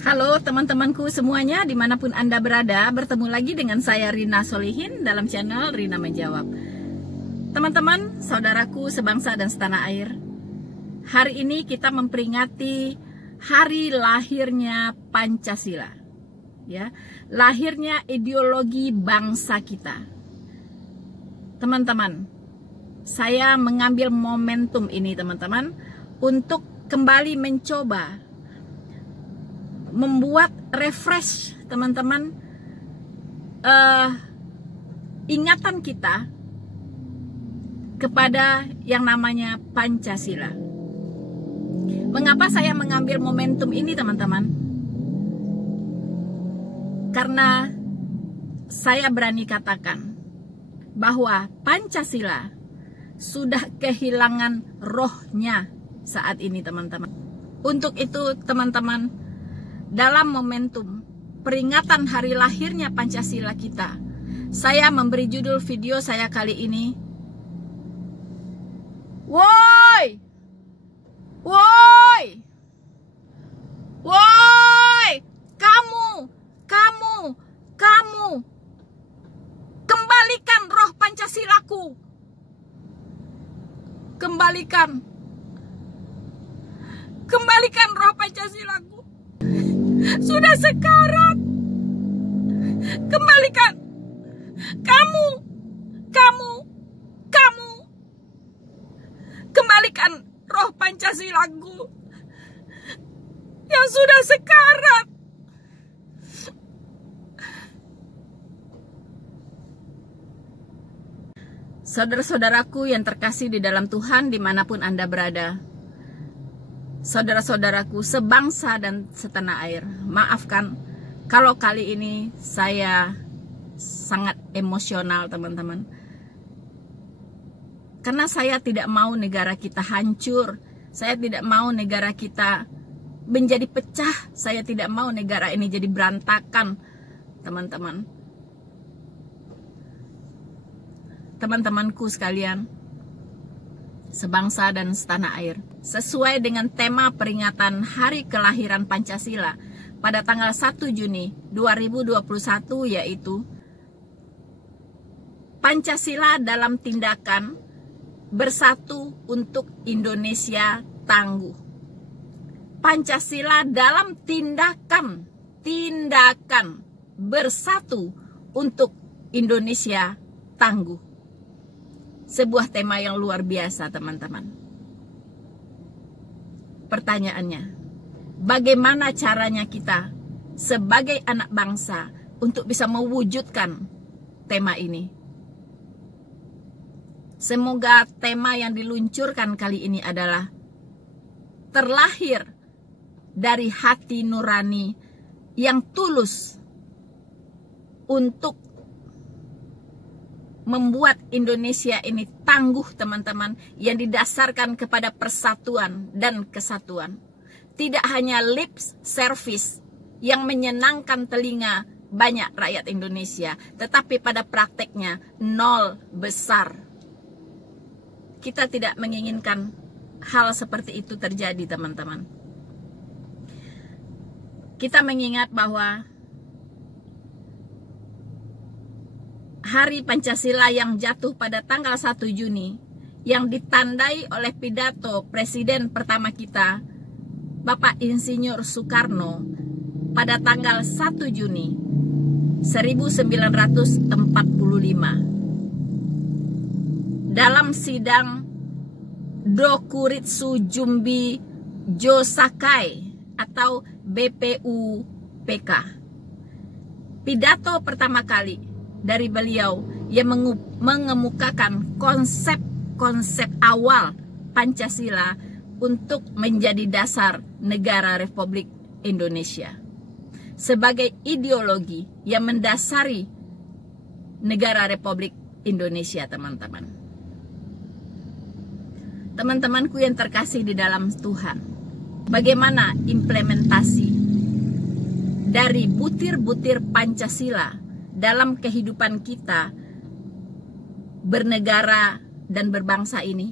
Halo teman-temanku semuanya, dimanapun Anda berada, bertemu lagi dengan saya Rina Solihin dalam channel Rina Menjawab. Teman-teman, saudaraku sebangsa dan setanah air, hari ini kita memperingati hari lahirnya Pancasila, ya, lahirnya ideologi bangsa kita. Teman-teman, saya mengambil momentum ini teman-teman untuk kembali mencoba membuat refresh teman-teman ingatan kita kepada yang namanya Pancasila. Mengapa saya mengambil momentum ini teman-teman? Karena saya berani katakan bahwa Pancasila sudah kehilangan rohnya saat ini teman-teman. Untuk itu teman-teman, dalam momentum peringatan hari lahirnya Pancasila kita, saya memberi judul video saya kali ini, Woi! Woi! Woi! Kamu! Kembalikan roh Pancasilaku! Kembalikan roh Pancasilaku! Sudah sekarat. Kembalikan. Kamu. Kembalikan roh Pancasilaku yang sudah sekarat. Saudara-saudaraku yang terkasih di dalam Tuhan dimanapun Anda berada, saudara-saudaraku sebangsa dan setanah air, maafkan kalau kali ini saya sangat emosional teman-teman, karena saya tidak mau negara kita hancur, saya tidak mau negara kita menjadi pecah, saya tidak mau negara ini jadi berantakan teman-teman. Teman-temanku sekalian sebangsa dan setanah air, sesuai dengan tema peringatan hari kelahiran Pancasila pada tanggal 1 Juni 2021, yaitu Pancasila dalam tindakan, bersatu untuk Indonesia tangguh. Pancasila dalam tindakan, bersatu untuk Indonesia tangguh. Sebuah tema yang luar biasa teman-teman. Pertanyaannya, bagaimana caranya kita sebagai anak bangsa untuk bisa mewujudkan tema ini? Semoga tema yang diluncurkan kali ini adalah terlahir dari hati nurani yang tulus untuk membuat Indonesia ini tangguh teman-teman, yang didasarkan kepada persatuan dan kesatuan. Tidak hanya lip service yang menyenangkan telinga banyak rakyat Indonesia, tetapi pada prakteknya nol besar. Kita tidak menginginkan hal seperti itu terjadi teman-teman. Kita mengingat bahwa Hari Pancasila yang jatuh pada tanggal 1 Juni yang ditandai oleh pidato Presiden pertama kita, Bapak Insinyur Soekarno, pada tanggal 1 Juni 1945 dalam sidang Dokuritsu Jumbi Josakai atau BPUPK. Pidato pertama kali dari beliau yang mengemukakan konsep awal Pancasila untuk menjadi dasar negara Republik Indonesia sebagai ideologi yang mendasari negara Republik Indonesia teman-teman. Teman-temanku yang terkasih di dalam Tuhan, bagaimana implementasi dari butir-butir Pancasila dalam kehidupan kita bernegara dan berbangsa ini?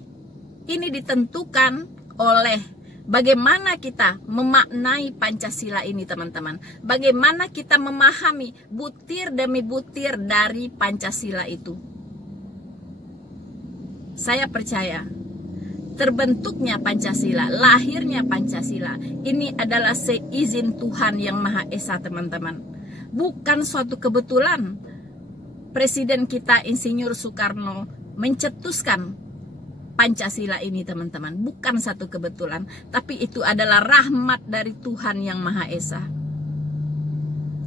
Ini ditentukan oleh Bagaimana kita memaknai Pancasila ini, teman-teman? Bagaimana kita memahami butir demi butir dari Pancasila itu? Saya percaya terbentuknya Pancasila, lahirnya Pancasila, ini adalah seizin Tuhan yang Maha Esa, teman-teman. Bukan suatu kebetulan Presiden kita Insinyur Soekarno mencetuskan Pancasila ini, teman-teman. Bukan satu kebetulan, tapi itu adalah rahmat dari Tuhan yang Maha Esa.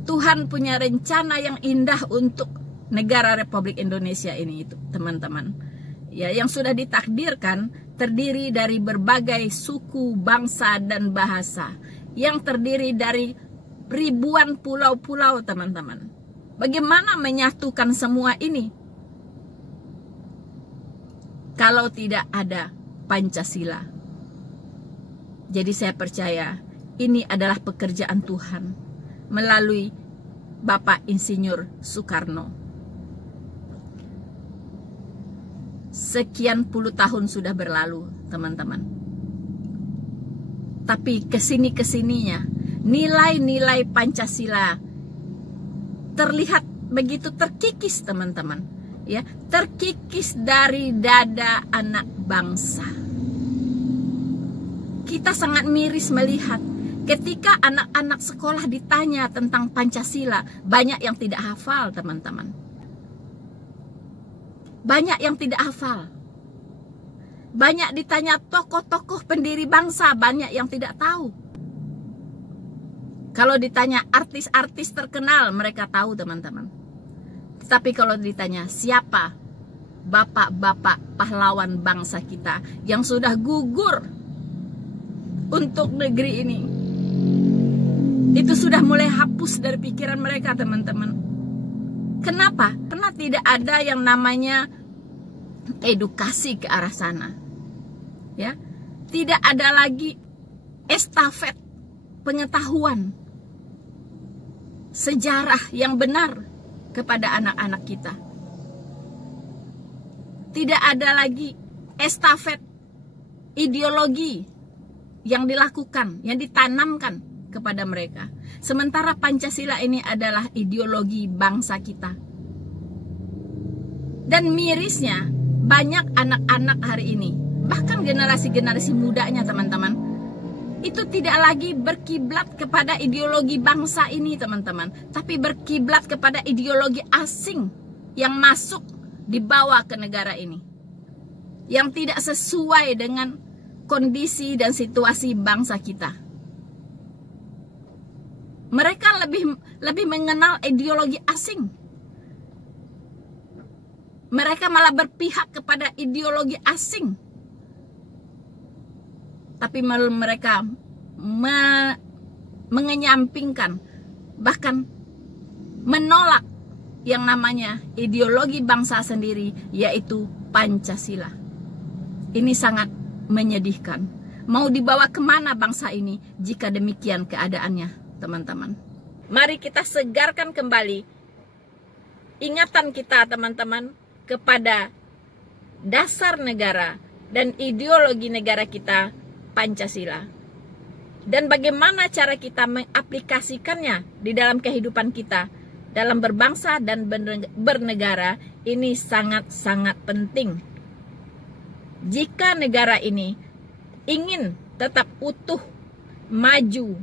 Tuhan punya rencana yang indah untuk negara Republik Indonesia ini, itu, teman-teman. Ya, yang sudah ditakdirkan terdiri dari berbagai suku, bangsa, dan bahasa. Yang terdiri dari ribuan pulau-pulau, teman-teman. Bagaimana menyatukan semua ini kalau tidak ada Pancasila? Jadi saya percaya ini adalah pekerjaan Tuhan melalui Bapak Insinyur Soekarno. Sekian puluh tahun sudah berlalu, teman-teman. Tapi kesini-kesininya nilai-nilai Pancasila terlihat begitu terkikis, teman-teman. Ya, terkikis dari dada anak bangsa. Kita sangat miris melihat ketika anak-anak sekolah ditanya tentang Pancasila, banyak yang tidak hafal, teman-teman. Banyak yang tidak hafal. Banyak ditanya tokoh-tokoh pendiri bangsa, banyak yang tidak tahu. Kalau ditanya artis-artis terkenal, mereka tahu, teman-teman. Tapi kalau ditanya siapa bapak-bapak pahlawan bangsa kita yang sudah gugur untuk negeri ini, itu sudah mulai hapus dari pikiran mereka, teman-teman. Kenapa? Karena tidak ada yang namanya edukasi ke arah sana. Ya, tidak ada lagi estafet pengetahuan sejarah yang benar kepada anak-anak kita. Tidak ada lagi estafet ideologi yang dilakukan, yang ditanamkan kepada mereka. Sementara Pancasila ini adalah ideologi bangsa kita. Dan mirisnya, banyak anak-anak hari ini, bahkan generasi-generasi mudanya, teman-teman, itu tidak lagi berkiblat kepada ideologi bangsa ini, teman-teman, tapi berkiblat kepada ideologi asing yang masuk dibawa ke negara ini, yang tidak sesuai dengan kondisi dan situasi bangsa kita. Mereka lebih mengenal ideologi asing. Mereka malah berpihak kepada ideologi asing. Tapi mereka mengenyampingkan, bahkan menolak yang namanya ideologi bangsa sendiri, yaitu Pancasila. Ini sangat menyedihkan. Mau dibawa kemana bangsa ini jika demikian keadaannya, teman-teman? Mari kita segarkan kembali ingatan kita, teman-teman, kepada dasar negara dan ideologi negara kita, Pancasila. Dan bagaimana cara kita mengaplikasikannya di dalam kehidupan kita, dalam berbangsa dan bernegara, ini sangat-sangat penting. Jika negara ini ingin tetap utuh, maju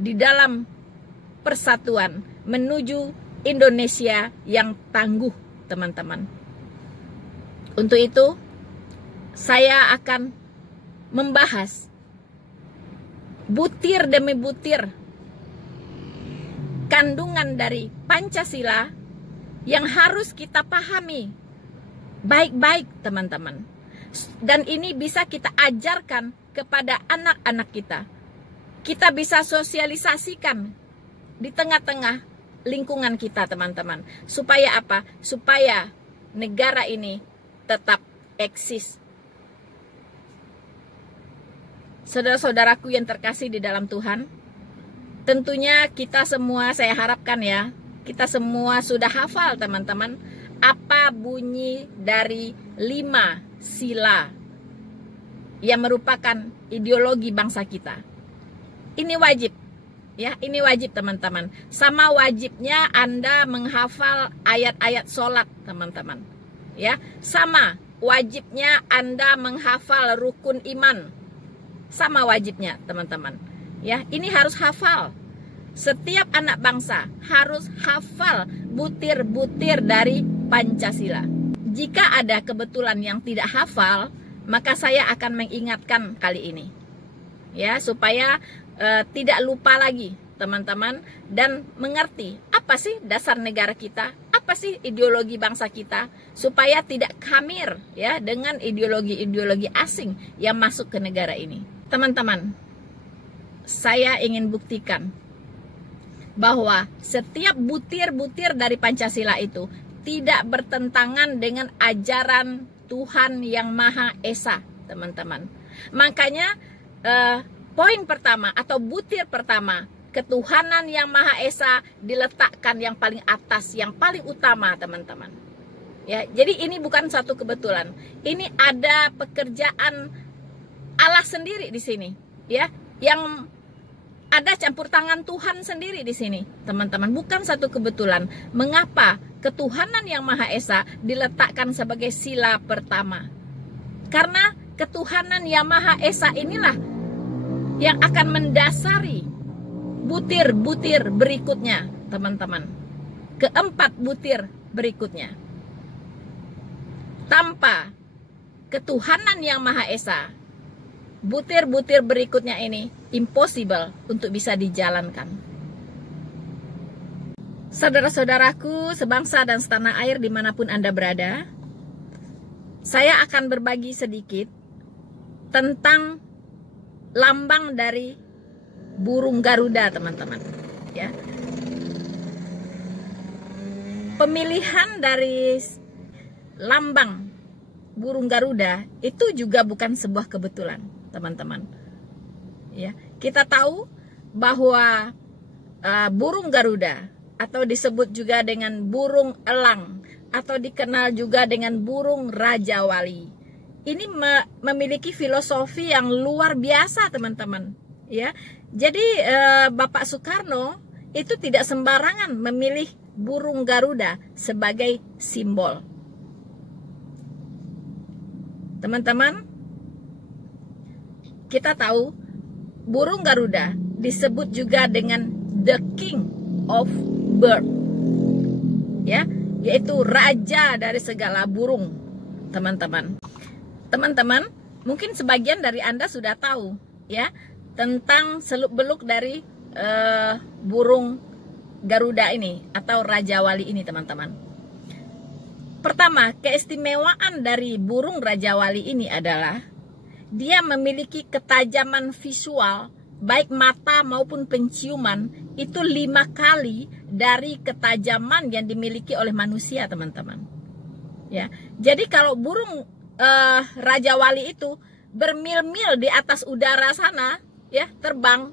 di dalam persatuan menuju Indonesia yang tangguh, teman-teman. Untuk itu, saya akan membahas butir demi butir kandungan dari Pancasila yang harus kita pahami baik-baik, teman-teman. Dan ini bisa kita ajarkan kepada anak-anak kita. Kita bisa sosialisasikan di tengah-tengah lingkungan kita, teman-teman. Supaya apa? Supaya negara ini tetap eksis. Saudara-saudaraku yang terkasih di dalam Tuhan, tentunya kita semua, saya harapkan ya, kita semua sudah hafal, teman-teman, apa bunyi dari 5 sila yang merupakan ideologi bangsa kita. Ini wajib, ya, ini wajib teman-teman. Sama wajibnya Anda menghafal ayat-ayat sholat, teman-teman. Ya, sama wajibnya Anda menghafal rukun iman. Sama wajibnya, teman-teman. Ya, ini harus hafal. Setiap anak bangsa harus hafal butir-butir dari Pancasila. Jika ada kebetulan yang tidak hafal, maka saya akan mengingatkan kali ini. Ya, supaya tidak lupa lagi, teman-teman, dan mengerti apa sih dasar negara kita, apa sih ideologi bangsa kita, supaya tidak khamir ya dengan ideologi-ideologi asing yang masuk ke negara ini. Teman-teman, saya ingin buktikan bahwa setiap butir-butir dari Pancasila itu tidak bertentangan dengan ajaran Tuhan yang Maha Esa, teman-teman. Makanya poin pertama atau butir pertama, ketuhanan yang Maha Esa diletakkan yang paling atas, yang paling utama, teman-teman. Ya, jadi ini bukan satu kebetulan. Ini ada pekerjaan Allah sendiri di sini, ya, yang ada campur tangan Tuhan sendiri di sini, teman-teman. Bukan satu kebetulan. Mengapa ketuhanan yang Maha Esa diletakkan sebagai sila pertama? Karena ketuhanan yang Maha Esa inilah yang akan mendasari butir-butir berikutnya, teman-teman. Keempat butir berikutnya. Tanpa ketuhanan yang Maha Esa, butir-butir berikutnya ini impossible untuk bisa dijalankan. Saudara-saudaraku sebangsa dan setanah air dimanapun Anda berada, saya akan berbagi sedikit tentang lambang dari burung Garuda, teman-teman. Ya. Pemilihan dari lambang burung Garuda itu juga bukan sebuah kebetulan, teman-teman. Ya, kita tahu bahwa burung Garuda atau disebut juga dengan burung elang atau dikenal juga dengan burung Raja Wali, ini memiliki filosofi yang luar biasa, teman-teman. Ya, jadi Bapak Soekarno itu tidak sembarangan memilih burung Garuda sebagai simbol. Teman-teman, kita tahu burung Garuda disebut juga dengan the king of bird, ya, yaitu raja dari segala burung, teman-teman. Teman-teman, mungkin sebagian dari Anda sudah tahu, ya, tentang seluk-beluk dari burung Garuda ini atau Raja Wali ini, teman-teman. Pertama, keistimewaan dari burung Raja Wali ini adalah dia memiliki ketajaman visual, baik mata maupun penciuman, itu 5 kali dari ketajaman yang dimiliki oleh manusia, teman-teman. Ya, jadi kalau burung Raja Wali itu bermil-mil di atas udara sana, ya, terbang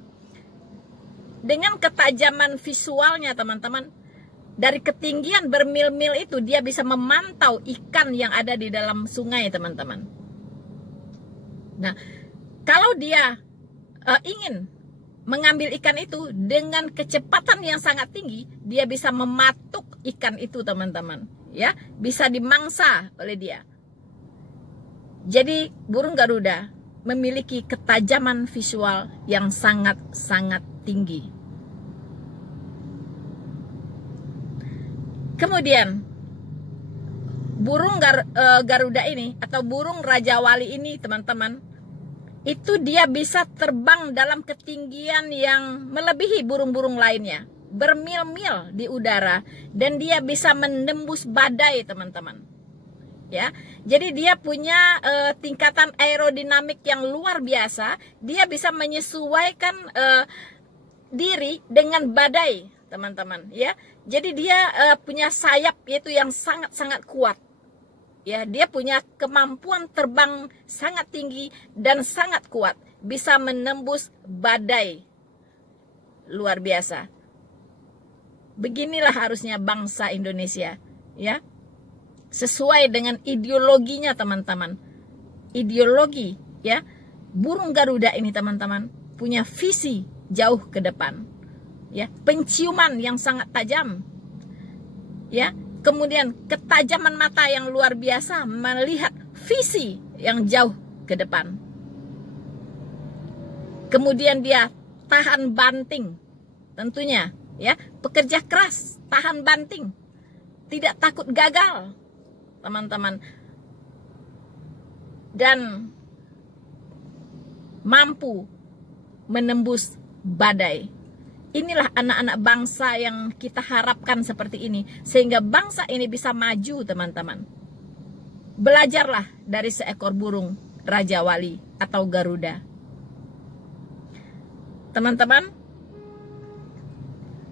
dengan ketajaman visualnya, teman-teman. Dari ketinggian bermil-mil itu dia bisa memantau ikan yang ada di dalam sungai, teman-teman. Nah, kalau dia ingin mengambil ikan itu dengan kecepatan yang sangat tinggi, dia bisa mematuk ikan itu, teman-teman. Ya, bisa dimangsa oleh dia. Jadi burung Garuda memiliki ketajaman visual yang sangat-sangat tinggi. Kemudian burung Garuda ini atau burung Raja Wali ini, teman-teman, itu dia bisa terbang dalam ketinggian yang melebihi burung-burung lainnya, bermil-mil di udara, dan dia bisa menembus badai, teman-teman. Ya, jadi dia punya tingkatan aerodinamik yang luar biasa. Dia bisa menyesuaikan diri dengan badai, teman-teman. Ya, jadi dia punya sayap yaitu yang sangat-sangat kuat. Ya, dia punya kemampuan terbang sangat tinggi dan sangat kuat, bisa menembus badai. Luar biasa. Beginilah harusnya bangsa Indonesia, ya. Sesuai dengan ideologinya, teman-teman. Ideologi Ya, burung Garuda ini teman-teman punya visi jauh ke depan. Ya, penciuman yang sangat tajam. Ya, kemudian ketajaman mata yang luar biasa melihat visi yang jauh ke depan. Kemudian dia tahan banting, tentunya, ya, pekerja keras, tahan banting, tidak takut gagal, teman-teman, dan mampu menembus badai. Inilah anak-anak bangsa yang kita harapkan seperti ini, sehingga bangsa ini bisa maju, teman-teman. Belajarlah dari seekor burung Raja Wali atau Garuda. Teman-teman,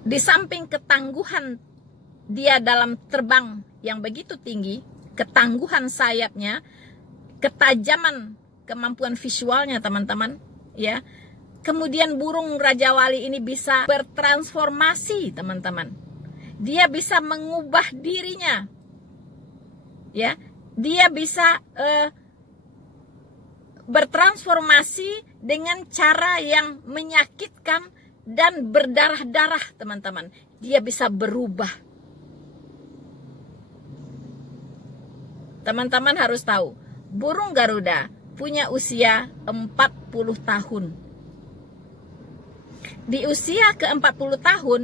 di samping ketangguhan dia dalam terbang yang begitu tinggi, ketangguhan sayapnya, ketajaman kemampuan visualnya, teman-teman, ya. Kemudian burung Raja Wali ini bisa bertransformasi, teman-teman. Dia bisa mengubah dirinya. Ya, dia bisa bertransformasi dengan cara yang menyakitkan dan berdarah-darah, teman-teman. Dia bisa berubah. Teman-teman harus tahu, burung Garuda punya usia 40 tahun. Di usia ke-40 tahun,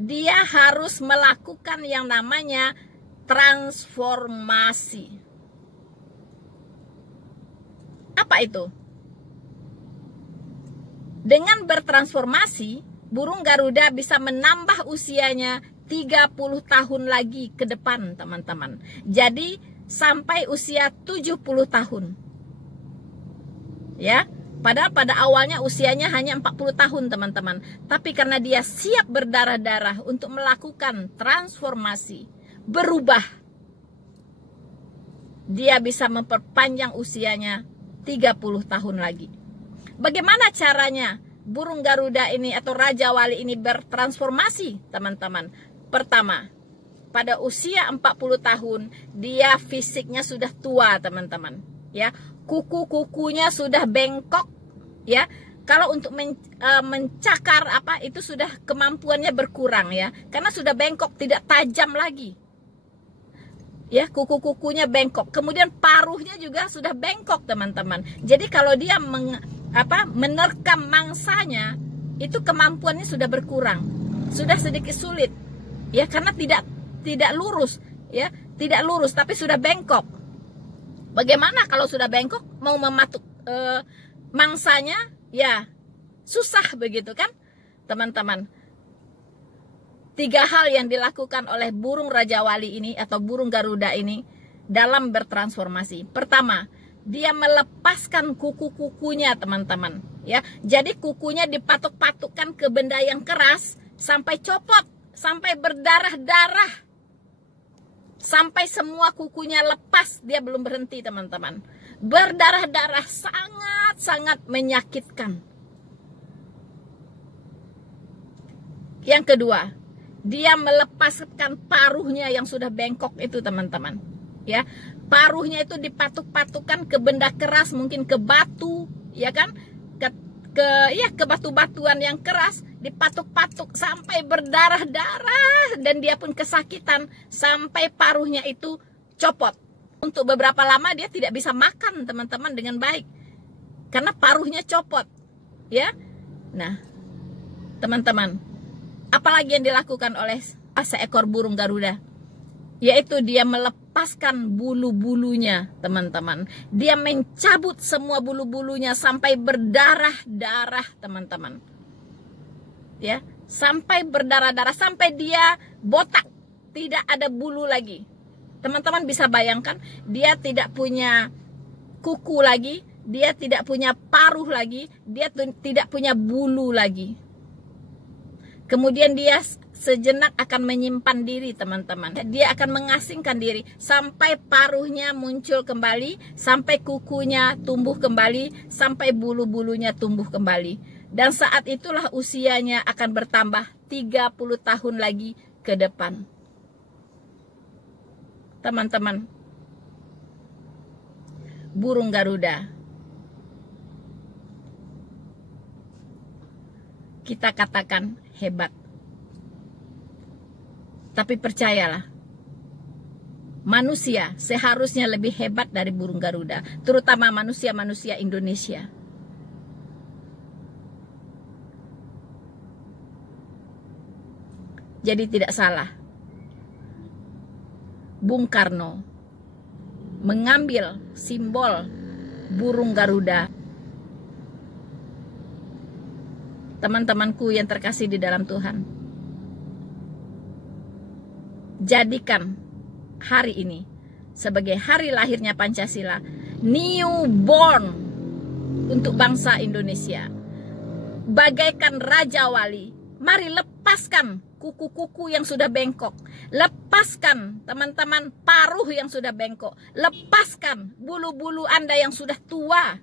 dia harus melakukan yang namanya transformasi. Apa itu? Dengan bertransformasi, burung Garuda bisa menambah usianya 30 tahun lagi ke depan, teman-teman. Jadi sampai usia 70 tahun. Ya, padahal pada awalnya usianya hanya 40 tahun, teman-teman. Tapi karena dia siap berdarah-darah untuk melakukan transformasi, berubah, dia bisa memperpanjang usianya 30 tahun lagi. Bagaimana caranya burung Garuda ini atau Raja Wali ini bertransformasi, teman-teman? Pertama, pada usia 40 tahun dia fisiknya sudah tua, teman-teman. Ya, kuku-kukunya sudah bengkok, ya. Kalau untuk mencakar apa itu sudah kemampuannya berkurang, ya. Karena sudah bengkok, tidak tajam lagi. Ya, kuku-kukunya bengkok. Kemudian paruhnya juga sudah bengkok, teman-teman. Jadi kalau dia menerkam mangsanya, itu kemampuannya sudah berkurang. Sudah sedikit sulit. Ya, karena tidak lurus, ya. Tidak lurus tapi sudah bengkok. Bagaimana kalau sudah bengkok mau mematuk mangsanya? Ya, susah begitu kan, teman-teman. 3 hal yang dilakukan oleh burung Raja Wali ini atau burung Garuda ini dalam bertransformasi. Pertama, dia melepaskan kuku-kukunya, teman-teman. Ya, jadi kukunya dipatuk-patukkan ke benda yang keras sampai copot, sampai berdarah-darah, sampai semua kukunya lepas. Dia belum berhenti, teman-teman. Berdarah-darah, sangat-sangat menyakitkan. Yang kedua, dia melepaskan paruhnya yang sudah bengkok itu, teman-teman. Ya, paruhnya itu dipatuk-patukkan ke benda keras, mungkin ke batu, ya kan? Ke batu-batuan yang keras, dipatuk-patuk sampai berdarah-darah dan dia pun kesakitan sampai paruhnya itu copot. Untuk beberapa lama dia tidak bisa makan, teman-teman, dengan baik karena paruhnya copot, ya. Nah, teman-teman, apalagi yang dilakukan oleh seekor burung Garuda? Yaitu dia melepaskan bulu-bulunya, teman-teman. Dia mencabut semua bulu-bulunya sampai berdarah-darah, teman-teman. Ya, sampai berdarah-darah, sampai dia botak, tidak ada bulu lagi. Teman-teman bisa bayangkan, dia tidak punya kuku lagi, dia tidak punya paruh lagi, dia tidak punya bulu lagi. Kemudian dia sejenak akan menyimpan diri, teman-teman. Dia akan mengasingkan diri sampai paruhnya muncul kembali, sampai kukunya tumbuh kembali, sampai bulu-bulunya tumbuh kembali. Dan saat itulah usianya akan bertambah 30 tahun lagi ke depan. Teman-teman, burung Garuda kita katakan hebat. Tapi percayalah, manusia seharusnya lebih hebat dari burung Garuda, terutama manusia-manusia Indonesia. Jadi tidak salah Bung Karno mengambil simbol burung Garuda. Teman-temanku yang terkasih di dalam Tuhan, jadikan hari ini sebagai hari lahirnya Pancasila, newborn untuk bangsa Indonesia. Bagaikan Raja Wali, mari lepaskan kuku-kuku yang sudah bengkok. Lepaskan teman-teman paruh yang sudah bengkok. Lepaskan bulu-bulu Anda yang sudah tua,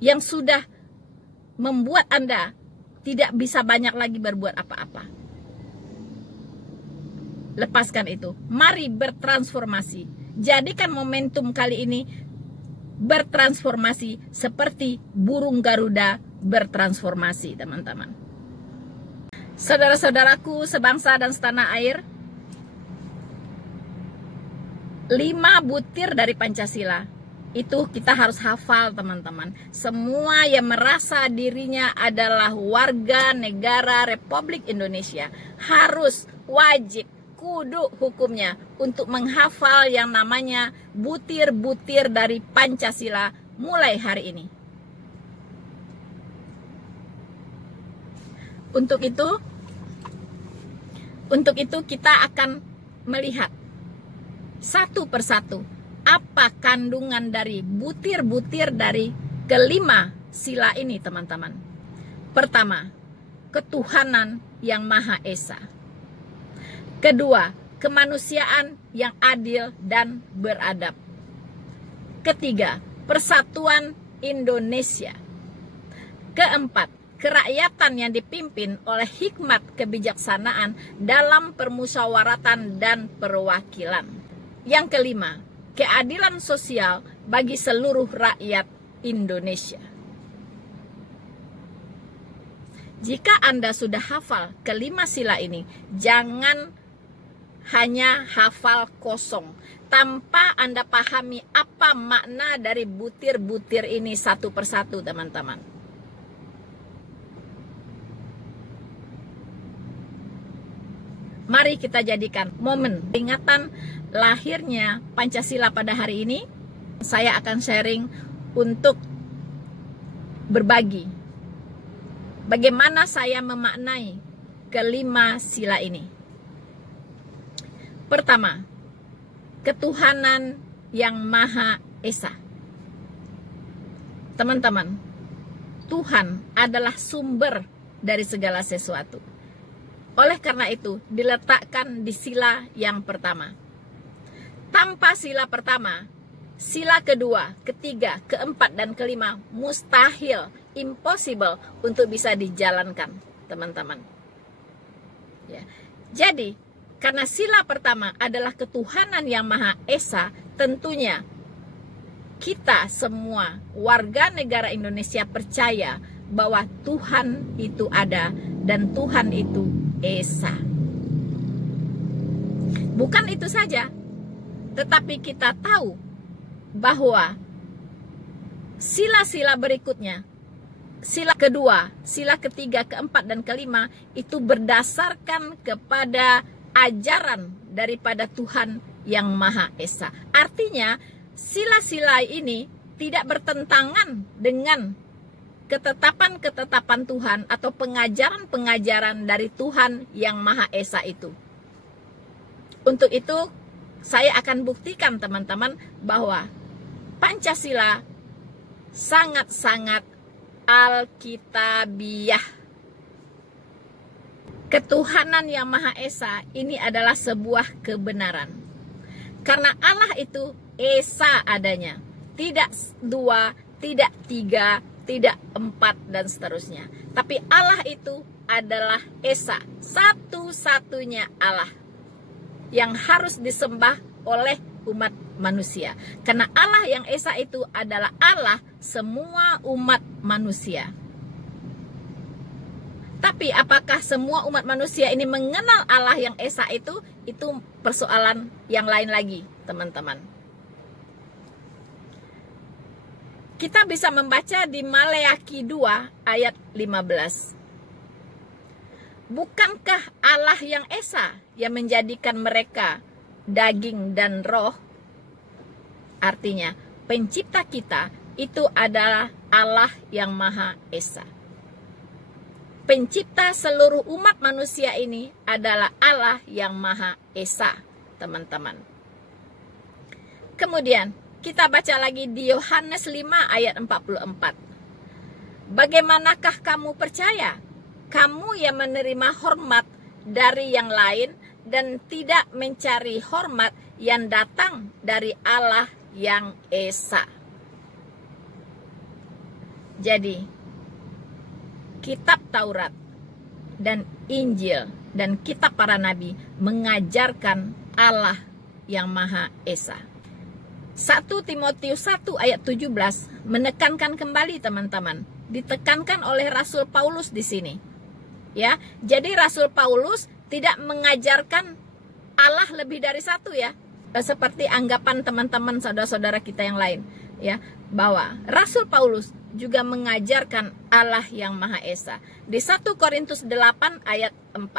yang sudah membuat Anda tidak bisa banyak lagi berbuat apa-apa. Lepaskan itu. Mari bertransformasi. Jadikan momentum kali ini bertransformasi seperti burung Garuda bertransformasi, teman-teman. Saudara-saudaraku sebangsa dan setanah air, 5 butir dari Pancasila itu kita harus hafal, teman-teman. Semua yang merasa dirinya adalah warga negara Republik Indonesia harus, wajib, kudu hukumnya untuk menghafal yang namanya butir-butir dari Pancasila mulai hari ini. Untuk itu kita akan melihat satu persatu apa kandungan dari butir-butir dari kelima sila ini, teman-teman. Pertama, ketuhanan yang Maha Esa. Kedua, kemanusiaan yang adil dan beradab. Ketiga, persatuan Indonesia. Keempat, kerakyatan yang dipimpin oleh hikmat kebijaksanaan dalam permusyawaratan dan perwakilan. Yang kelima, keadilan sosial bagi seluruh rakyat Indonesia. Jika Anda sudah hafal kelima sila ini, jangan hanya hafal kosong tanpa Anda pahami apa makna dari butir-butir ini satu persatu, teman-teman. Mari kita jadikan momen peringatan lahirnya Pancasila pada hari ini. Saya akan sharing untuk berbagi bagaimana saya memaknai kelima sila ini. Pertama, ketuhanan yang Maha Esa. Teman-teman, Tuhan adalah sumber dari segala sesuatu. Oleh karena itu, diletakkan di sila yang pertama. Tanpa sila pertama, sila kedua, ketiga, keempat, dan kelima mustahil, impossible untuk bisa dijalankan, teman-teman. Ya. Jadi, karena sila pertama adalah ketuhanan yang Maha Esa, tentunya kita semua warga negara Indonesia percaya bahwa Tuhan itu ada dan Tuhan itu Esa. Bukan itu saja, tetapi kita tahu bahwa sila-sila berikutnya, sila kedua, sila ketiga, keempat, dan kelima itu berdasarkan kepada ajaran daripada Tuhan yang Maha Esa. Artinya sila-sila ini tidak bertentangan dengan ketetapan-ketetapan Tuhan atau pengajaran-pengajaran dari Tuhan yang Maha Esa itu. Untuk itu saya akan buktikan, teman-teman, bahwa Pancasila sangat-sangat alkitabiah. Ketuhanan yang Maha Esa ini adalah sebuah kebenaran. Karena Allah itu Esa adanya. Tidak 2, tidak 3, tidak 4, dan seterusnya. Tapi Allah itu adalah Esa, satu-satunya Allah yang harus disembah oleh umat manusia. Karena Allah yang Esa itu adalah Allah semua umat manusia. Tapi apakah semua umat manusia ini mengenal Allah yang Esa itu persoalan yang lain lagi, teman-teman. Kita bisa membaca di Maleakhi 2 ayat 15. Bukankah Allah yang Esa yang menjadikan mereka daging dan roh? Artinya, pencipta kita itu adalah Allah yang Maha Esa. Pencipta seluruh umat manusia ini adalah Allah yang Maha Esa, teman-teman. Kemudian, kita baca lagi di Yohanes 5 ayat 44. Bagaimanakah kamu percaya? Kamu yang menerima hormat dari yang lain dan tidak mencari hormat yang datang dari Allah yang Esa. Jadi, kitab Taurat dan Injil dan kitab para nabi mengajarkan Allah yang Maha Esa. 1 Timotius 1 ayat 17 menekankan kembali, teman-teman. Ditekankan oleh Rasul Paulus di sini. Ya, jadi Rasul Paulus tidak mengajarkan Allah lebih dari satu, ya. Seperti anggapan teman-teman saudara-saudara kita yang lain, ya, bahwa Rasul Paulus juga mengajarkan Allah yang Maha Esa. Di 1 Korintus 8 ayat 4.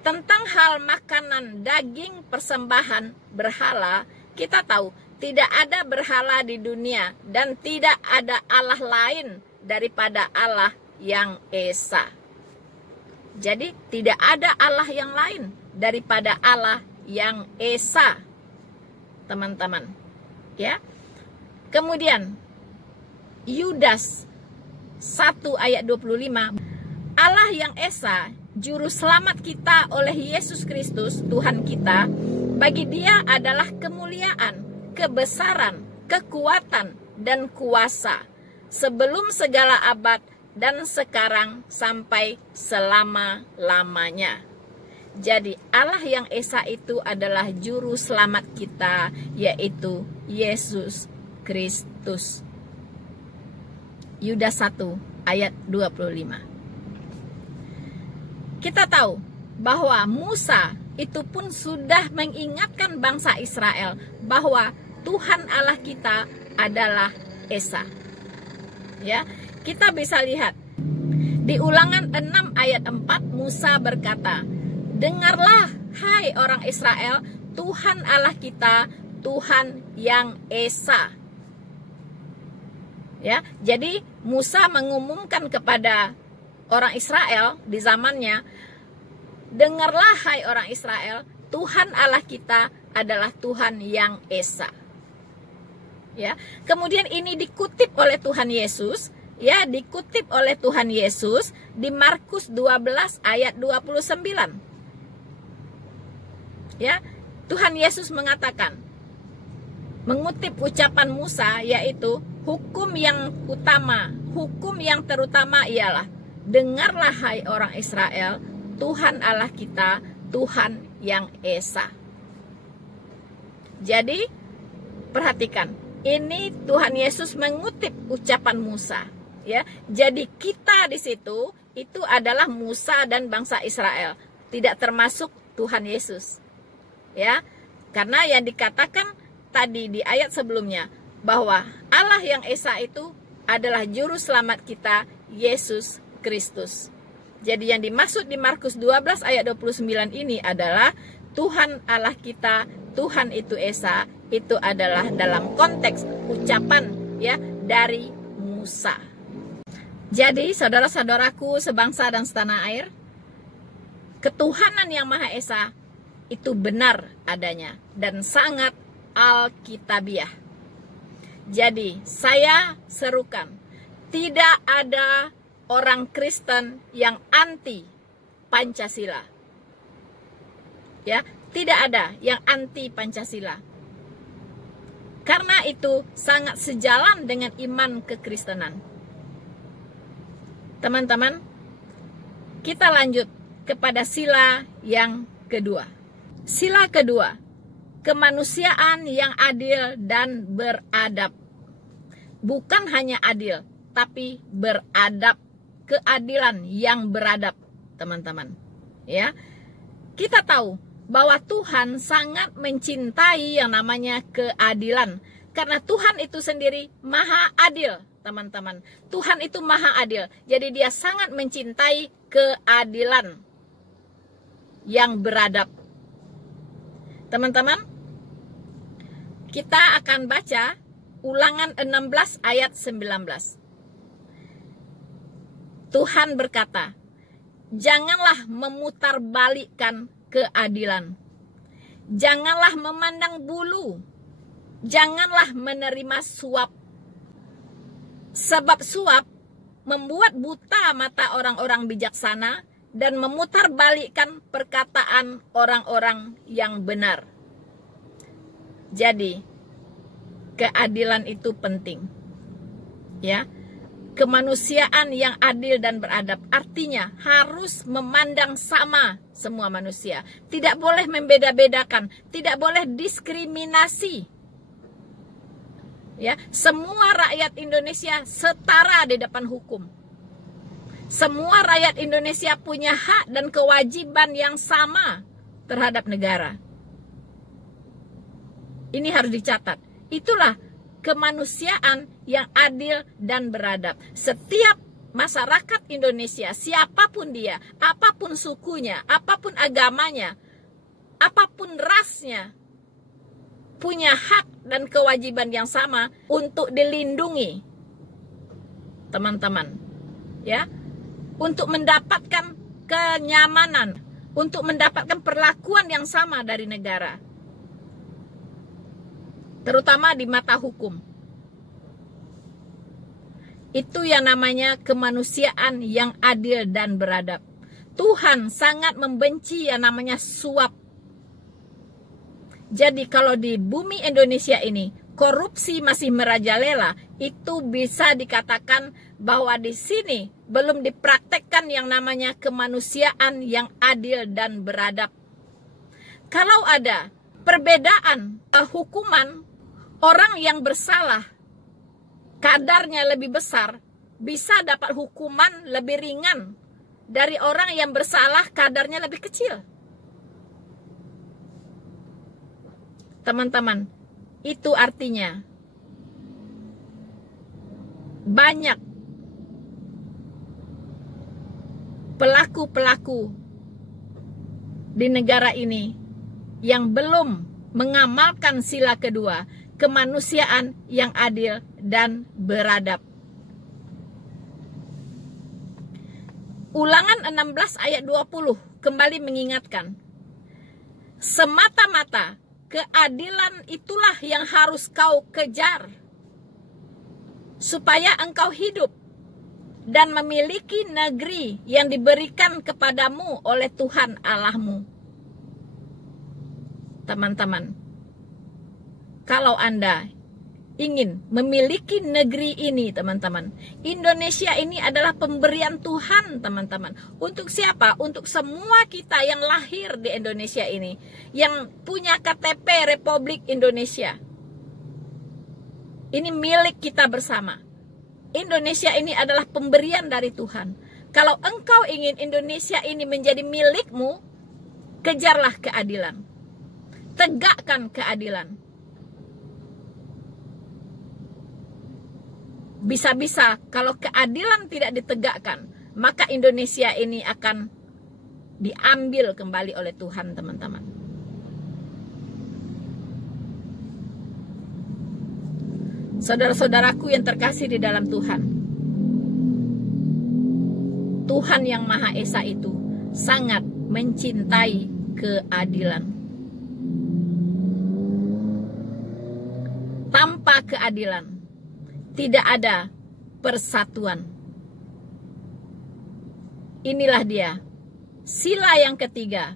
Tentang hal makanan daging persembahan berhala, kita tahu tidak ada berhala di dunia dan tidak ada Allah lain daripada Allah yang Esa. Jadi tidak ada Allah yang lain daripada Allah yang Esa, teman-teman. Ya. Kemudian Yudas 1 ayat 25, Allah yang Esa, juru selamat kita oleh Yesus Kristus Tuhan kita, bagi Dia adalah kemuliaan, kebesaran, kekuatan, dan kuasa sebelum segala abad dan sekarang sampai selama-lamanya. Jadi Allah yang Esa itu adalah juru selamat kita, yaitu Yesus Kristus. Yudas 1 ayat 25. Kita tahu bahwa Musa itu pun sudah mengingatkan bangsa Israel bahwa Tuhan Allah kita adalah Esa. Ya, kita bisa lihat di Ulangan 6 ayat 4, Musa berkata, dengarlah hai orang Israel, Tuhan Allah kita, Tuhan yang Esa. Ya, jadi Musa mengumumkan kepada orang Israel di zamannya, dengarlah hai orang Israel, Tuhan Allah kita adalah Tuhan yang Esa. Ya, kemudian ini dikutip oleh Tuhan Yesus, ya, dikutip oleh Tuhan Yesus di Markus 12 ayat 29. Ya, Tuhan Yesus mengatakan, mengutip ucapan Musa, yaitu hukum yang utama, hukum yang terutama ialah, dengarlah hai orang Israel, Tuhan Allah kita, Tuhan yang Esa. Jadi, perhatikan, ini Tuhan Yesus mengutip ucapan Musa, ya. Jadi kita di situ itu adalah Musa dan bangsa Israel, tidak termasuk Tuhan Yesus. Ya. Karena yang dikatakan tadi di ayat sebelumnya bahwa Allah yang Esa itu adalah juru selamat kita, Yesus Kristus. Jadi yang dimaksud di Markus 12 ayat 29 ini adalah Tuhan Allah kita, Tuhan itu Esa, itu adalah dalam konteks ucapan, ya, dari Musa. Jadi saudara-saudaraku sebangsa dan setanah air, ketuhanan yang Maha Esa itu benar adanya dan sangat alkitabiah. Jadi saya serukan, tidak ada orang Kristen yang anti Pancasila. Ya, tidak ada yang anti Pancasila. Karena itu sangat sejalan dengan iman kekristenan. Teman-teman, kita lanjut kepada sila yang kedua. Sila kedua, kemanusiaan yang adil dan beradab. Bukan hanya adil, tapi beradab, keadilan yang beradab, teman-teman. Ya, kita tahu bahwa Tuhan sangat mencintai yang namanya keadilan, karena Tuhan itu sendiri maha adil, teman-teman. Tuhan itu maha adil, jadi dia sangat mencintai keadilan yang beradab. Teman-teman, kita akan baca Ulangan 16 ayat 19. Tuhan berkata, janganlah memutarbalikkan keadilan. Janganlah memandang bulu. Janganlah menerima suap. Sebab suap membuat buta mata orang-orang bijaksana dan memutarbalikkan perkataan orang-orang yang benar. Jadi, keadilan itu penting. Ya. Kemanusiaan yang adil dan beradab artinya harus memandang sama semua manusia. Tidak boleh membeda-bedakan, tidak boleh diskriminasi. Ya, semua rakyat Indonesia setara di depan hukum. Semua rakyat Indonesia punya hak dan kewajiban yang sama terhadap negara. Ini harus dicatat. Itulah kemanusiaan yang adil dan beradab. Setiap masyarakat Indonesia, siapapun dia, apapun sukunya, apapun agamanya, apapun rasnya, punya hak dan kewajiban yang sama untuk dilindungi, teman-teman. Ya, untuk mendapatkan kenyamanan, untuk mendapatkan perlakuan yang sama dari negara, terutama di mata hukum. Itu yang namanya kemanusiaan yang adil dan beradab. Tuhan sangat membenci yang namanya suap. Jadi kalau di bumi Indonesia ini korupsi masih merajalela, itu bisa dikatakan bahwa di sini belum dipraktekkan yang namanya kemanusiaan yang adil dan beradab. Kalau ada perbedaan hukuman, orang yang bersalah kadarnya lebih besar bisa dapat hukuman lebih ringan dari orang yang bersalah kadarnya lebih kecil. Teman-teman, itu artinya banyak pelaku-pelaku di negara ini yang belum mengamalkan sila kedua, kemanusiaan yang adil dan beradab. Ulangan 16 ayat 20 kembali mengingatkan, semata-mata keadilan itulah yang harus kau kejar, supaya engkau hidup dan memiliki negeri yang diberikan kepadamu oleh Tuhan Allahmu. Teman-teman, kalau Anda ingin memiliki negeri ini, teman-teman, Indonesia ini adalah pemberian Tuhan, teman-teman. Untuk siapa? Untuk semua kita yang lahir di Indonesia ini, yang punya KTP Republik Indonesia. Ini milik kita bersama. Indonesia ini adalah pemberian dari Tuhan. Kalau engkau ingin Indonesia ini menjadi milikmu, kejarlah keadilan. Tegakkan keadilan. Bisa-bisa kalau keadilan tidak ditegakkan, maka Indonesia ini akan diambil kembali oleh Tuhan, teman-teman. Saudara-saudaraku yang terkasih di dalam Tuhan, Tuhan yang Maha Esa itu sangat mencintai keadilan. Tanpa keadilan tidak ada persatuan. Inilah dia sila yang ketiga,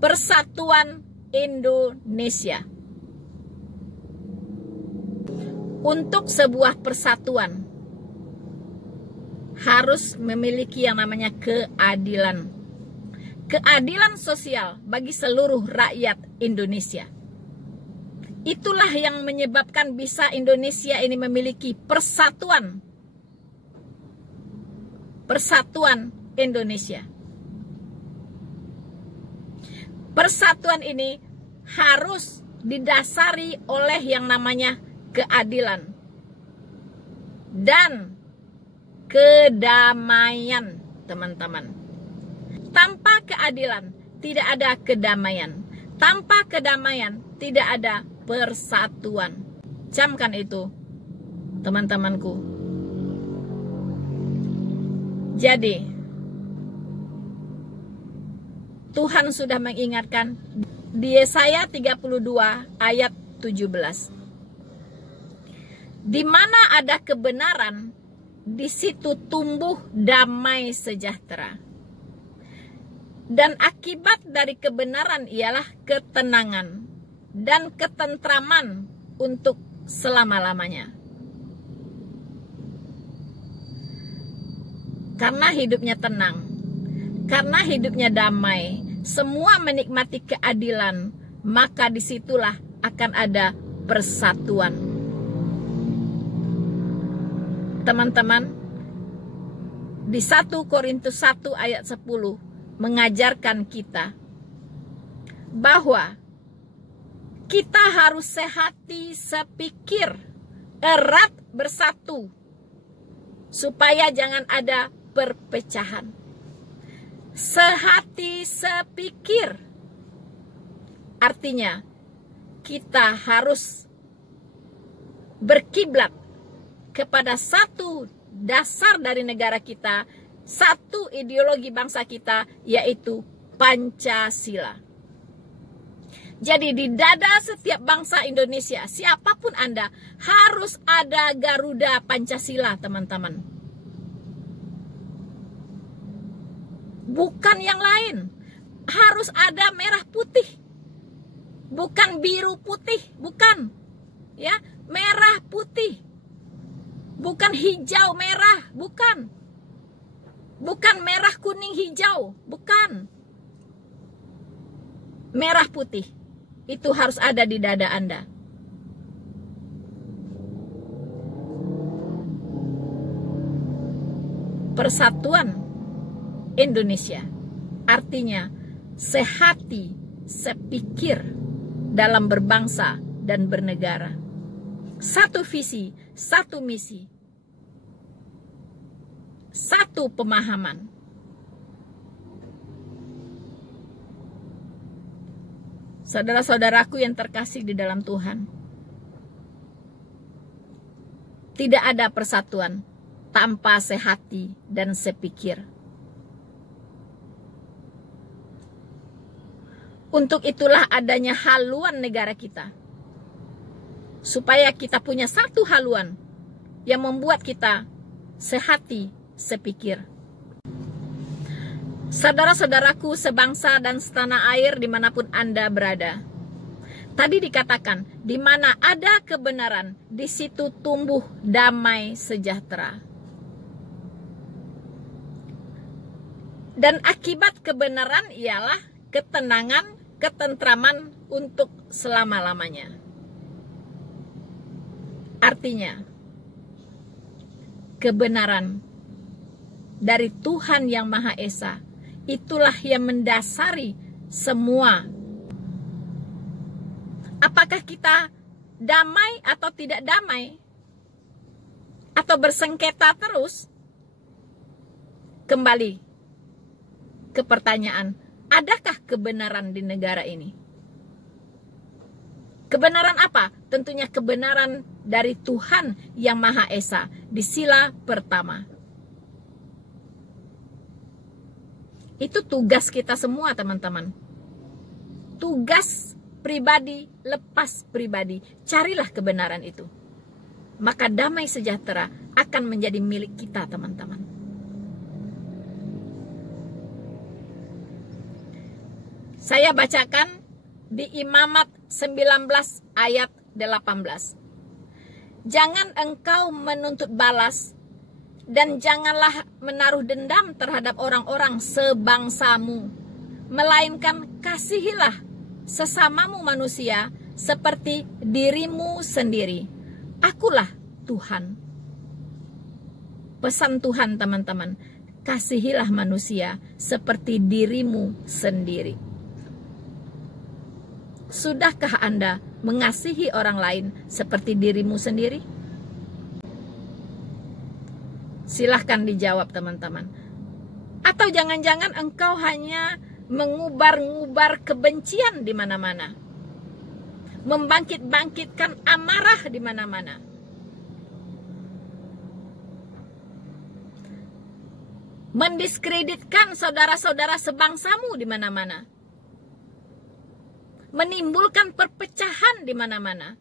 persatuan Indonesia. Untuk sebuah persatuan harus memiliki yang namanya keadilan. Keadilan sosial bagi seluruh rakyat Indonesia. Itulah yang menyebabkan bisa Indonesia ini memiliki persatuan. persatuan Indonesia. Persatuan ini harus didasari oleh yang namanya keadilan dan kedamaian, teman-teman. Tanpa keadilan tidak ada kedamaian. Tanpa kedamaian tidak ada persatuan. Camkan itu, teman-temanku. Jadi, Tuhan sudah mengingatkan di Yesaya 32 ayat 17. Di mana ada kebenaran, di situ tumbuh damai sejahtera. Dan akibat dari kebenaran ialah ketenangan dan ketentraman untuk selama-lamanya. Karena hidupnya tenang, karena hidupnya damai, semua menikmati keadilan, maka disitulah akan ada persatuan. Teman-teman, di 1 Korintus 1 ayat 10 mengajarkan kita bahwa kita harus sehati sepikir, erat bersatu, supaya jangan ada perpecahan. Sehati sepikir artinya kita harus berkiblat kepada satu dasar dari negara kita, satu ideologi bangsa kita, yaitu Pancasila. Jadi di dada setiap bangsa Indonesia, siapapun Anda, harus ada Garuda Pancasila, teman-teman. Bukan yang lain. Harus ada merah putih. Bukan biru putih, bukan. Ya, merah putih. Bukan hijau merah, bukan. Bukan merah kuning hijau, bukan. Merah putih itu harus ada di dada Anda. Persatuan Indonesia artinya sehati, sepikir dalam berbangsa dan bernegara. Satu visi, satu misi, satu pemahaman. Saudara-saudaraku yang terkasih di dalam Tuhan, tidak ada persatuan tanpa sehati dan sepikir. Untuk itulah adanya haluan negara kita, supaya kita punya satu haluan yang membuat kita sehati, sepikir. Saudara-saudaraku sebangsa dan setanah air dimanapun Anda berada. Tadi dikatakan, di mana ada kebenaran, di situ tumbuh damai sejahtera. Dan akibat kebenaran ialah ketenangan, ketentraman untuk selama-lamanya. Artinya, kebenaran dari Tuhan yang Maha Esa, itulah yang mendasari semua. Apakah kita damai atau tidak damai? Atau bersengketa terus? Kembali ke pertanyaan, adakah kebenaran di negara ini? Kebenaran apa? Tentunya kebenaran dari Tuhan yang Maha Esa di sila pertama. Itu tugas kita semua, teman-teman. Tugas pribadi, lepas pribadi. Carilah kebenaran itu. Maka damai sejahtera akan menjadi milik kita, teman-teman. Saya bacakan di Imamat 19 ayat 18. Jangan engkau menuntut balas, dan janganlah menaruh dendam terhadap orang-orang sebangsamu, melainkan kasihilah sesamamu manusia seperti dirimu sendiri. Akulah Tuhan. Pesan Tuhan, teman-teman. kasihilah manusia seperti dirimu sendiri. Sudahkah Anda mengasihi orang lain seperti dirimu sendiri? Silahkan dijawab teman-teman. Atau jangan-jangan engkau hanya mengubar-ngubar kebencian di mana-mana, membangkit-bangkitkan amarah di mana-mana. Mendiskreditkan saudara-saudara sebangsamu di mana-mana. Menimbulkan perpecahan di mana-mana.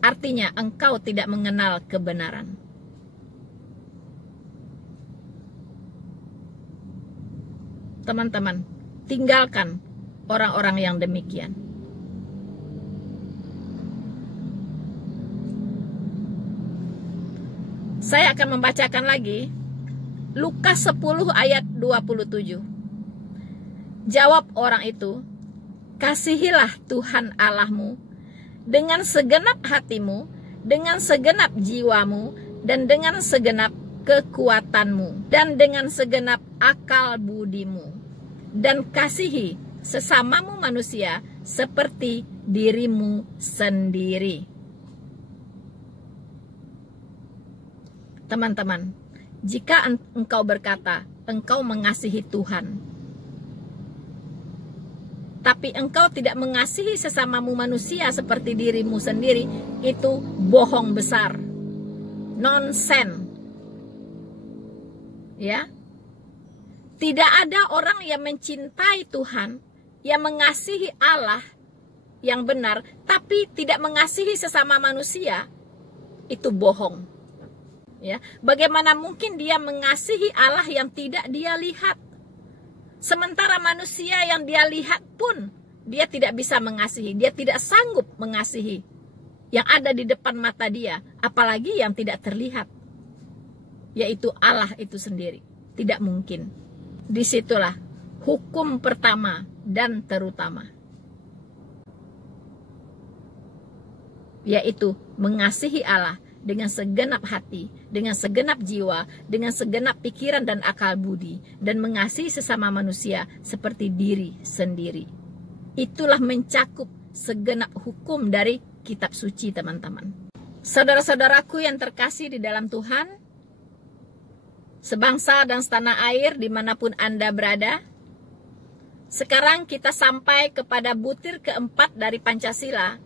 Artinya engkau tidak mengenal kebenaran. Teman-teman, tinggalkan orang-orang yang demikian. Saya akan membacakan lagi Lukas 10 ayat 27. Jawab orang itu, kasihilah Tuhan Allahmu dengan segenap hatimu, dengan segenap jiwamu, dan dengan segenap kekuatanmu, dan dengan segenap akal budimu. Dan kasihi sesamamu manusia seperti dirimu sendiri. Teman-teman, jika engkau berkata engkau mengasihi Tuhan, tapi engkau tidak mengasihi sesamamu manusia seperti dirimu sendiri, itu bohong besar, nonsen. Ya, tidak ada orang yang mencintai Tuhan, yang mengasihi Allah yang benar, tapi tidak mengasihi sesama manusia, itu bohong. Ya, bagaimana mungkin dia mengasihi Allah yang tidak dia lihat? Sementara manusia yang dia lihat pun dia tidak bisa mengasihi, dia tidak sanggup mengasihi yang ada di depan mata dia, apalagi yang tidak terlihat, yaitu Allah itu sendiri. Tidak mungkin. Disitulah hukum pertama dan terutama, yaitu mengasihi Allah dengan segenap hati, dengan segenap jiwa, dengan segenap pikiran dan akal budi, dan mengasihi sesama manusia seperti diri sendiri. Itulah mencakup segenap hukum dari kitab suci, teman-teman. Saudara-saudaraku yang terkasih di dalam Tuhan, sebangsa dan setanah air dimanapun Anda berada, sekarang kita sampai kepada butir keempat dari Pancasila,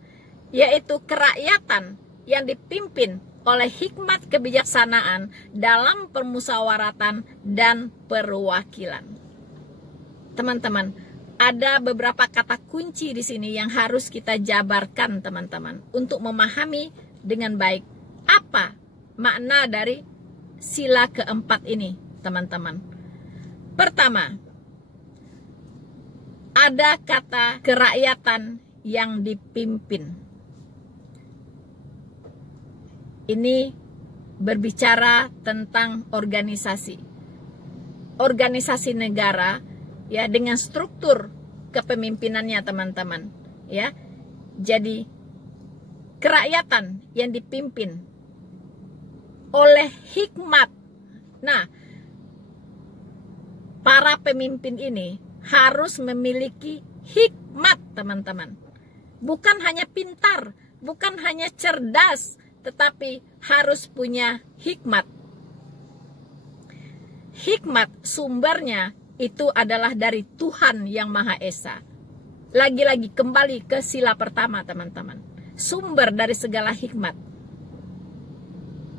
yaitu kerakyatan yang dipimpin oleh hikmat kebijaksanaan dalam permusyawaratan dan perwakilan. Teman-teman, ada beberapa kata kunci di sini yang harus kita jabarkan, teman-teman, untuk memahami dengan baik apa makna dari sila keempat ini, teman-teman. Pertama, ada kata kerakyatan yang dipimpin. Ini berbicara tentang organisasi negara, ya, dengan struktur kepemimpinannya, teman-teman, ya. Jadi kerakyatan yang dipimpin oleh hikmat. Nah, para pemimpin ini harus memiliki hikmat, teman-teman. Bukan hanya pintar, bukan hanya cerdas, tetapi harus punya hikmat. Hikmat sumbernya itu adalah dari Tuhan yang Maha Esa. Lagi-lagi kembali ke sila pertama, teman-teman. Sumber dari segala hikmat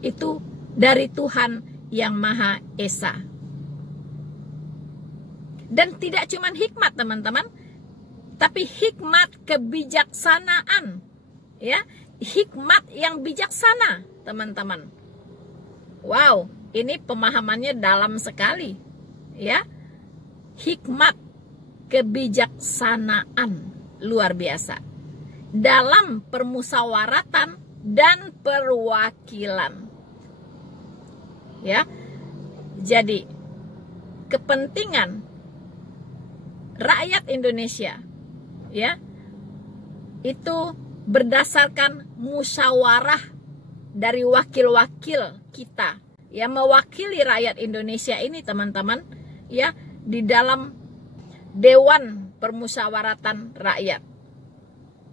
itu dari Tuhan yang Maha Esa. Dan tidak cuma hikmat, teman-teman, tapi hikmat kebijaksanaan, ya. Hikmat yang bijaksana, teman-teman. Wow, ini pemahamannya dalam sekali, ya. Hikmat kebijaksanaan luar biasa dalam permusyawaratan dan perwakilan, ya. Jadi kepentingan rakyat Indonesia, ya, itu berdasarkan musyawarah dari wakil-wakil kita yang mewakili rakyat Indonesia ini, teman-teman, ya, di dalam Dewan Permusyawaratan Rakyat,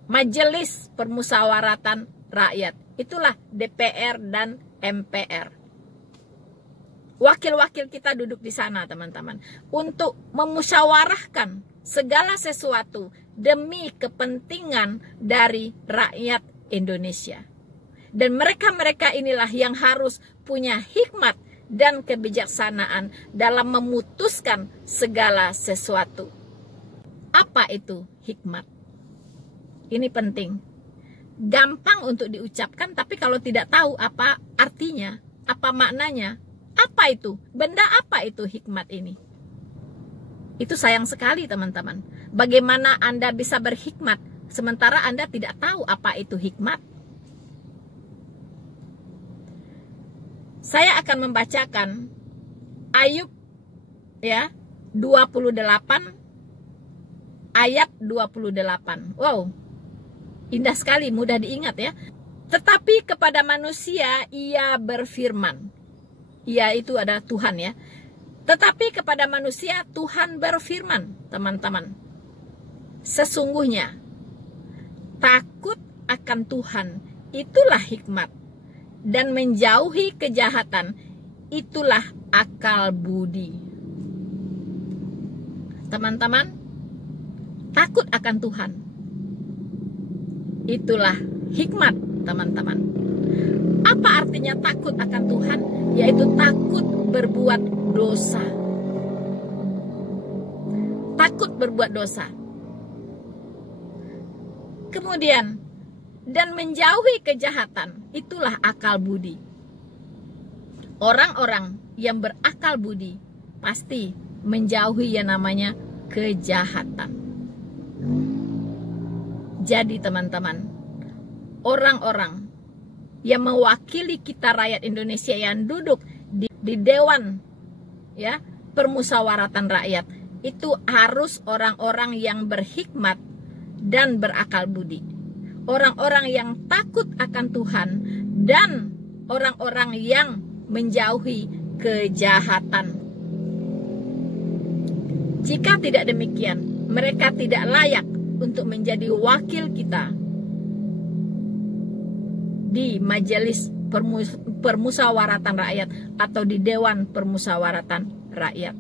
Majelis Permusyawaratan Rakyat. Itulah DPR dan MPR. Wakil-wakil kita duduk di sana, teman-teman, untuk memusyawarahkan segala sesuatu demi kepentingan dari rakyat Indonesia. Dan mereka-mereka inilah yang harus punya hikmat dan kebijaksanaan dalam memutuskan segala sesuatu. Apa itu hikmat? Ini penting. Gampang untuk diucapkan, tapi kalau tidak tahu apa artinya, apa maknanya, apa itu? Benda apa itu hikmat ini? Itu sayang sekali, teman-teman. Bagaimana Anda bisa berhikmat sementara Anda tidak tahu apa itu hikmat? Saya akan membacakan Ayub, ya, 28 ayat 28. Wow, indah sekali, mudah diingat ya. Tetapi kepada manusia ia berfirman. Ia itu adalah Tuhan, ya. Tetapi kepada manusia Tuhan berfirman, teman-teman. Sesungguhnya takut akan Tuhan itulah hikmat, dan menjauhi kejahatan itulah akal budi. Teman-teman, takut akan Tuhan itulah hikmat, teman-teman. Apa artinya takut akan Tuhan? Yaitu takut berbuat dosa. Takut berbuat dosa. Kemudian, dan menjauhi kejahatan, itulah akal budi. Orang-orang yang berakal budi pasti menjauhi yang namanya kejahatan. Jadi, teman-teman, orang-orang yang mewakili kita rakyat Indonesia yang duduk di Dewan, ya, Permusyawaratan Rakyat, itu harus orang-orang yang berhikmat dan berakal budi. Orang-orang yang takut akan Tuhan dan orang-orang yang menjauhi kejahatan. Jika tidak demikian, mereka tidak layak untuk menjadi wakil kita di Majelis Permusyawaratan Rakyat atau di Dewan Permusyawaratan Rakyat.